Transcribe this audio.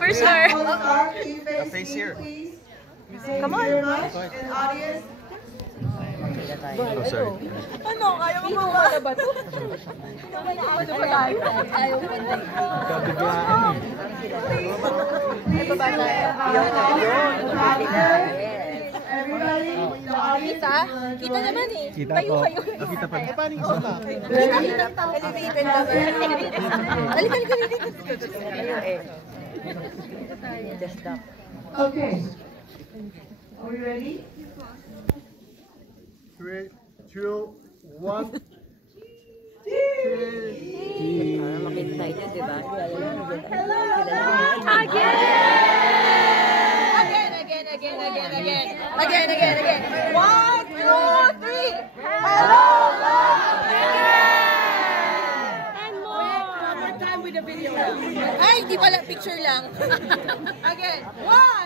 First her. A face here. Come on. And audience. Oh, sorry. Ano? Kaya ko ba wala ba ito? Ayaw ko ba Kabiglaan Everybody, the audience. Kita naman eh. Kita Tayo po. kayo. Kita pa. Kita pa. Elevated naman. Dali. Okay. Are we ready? 3, 2, 1. Makita tayo, di ba? Again. 1, 2, 3. Hello, love. And more. One more time with the video. Ay, di pala, picture lang. Again. 1,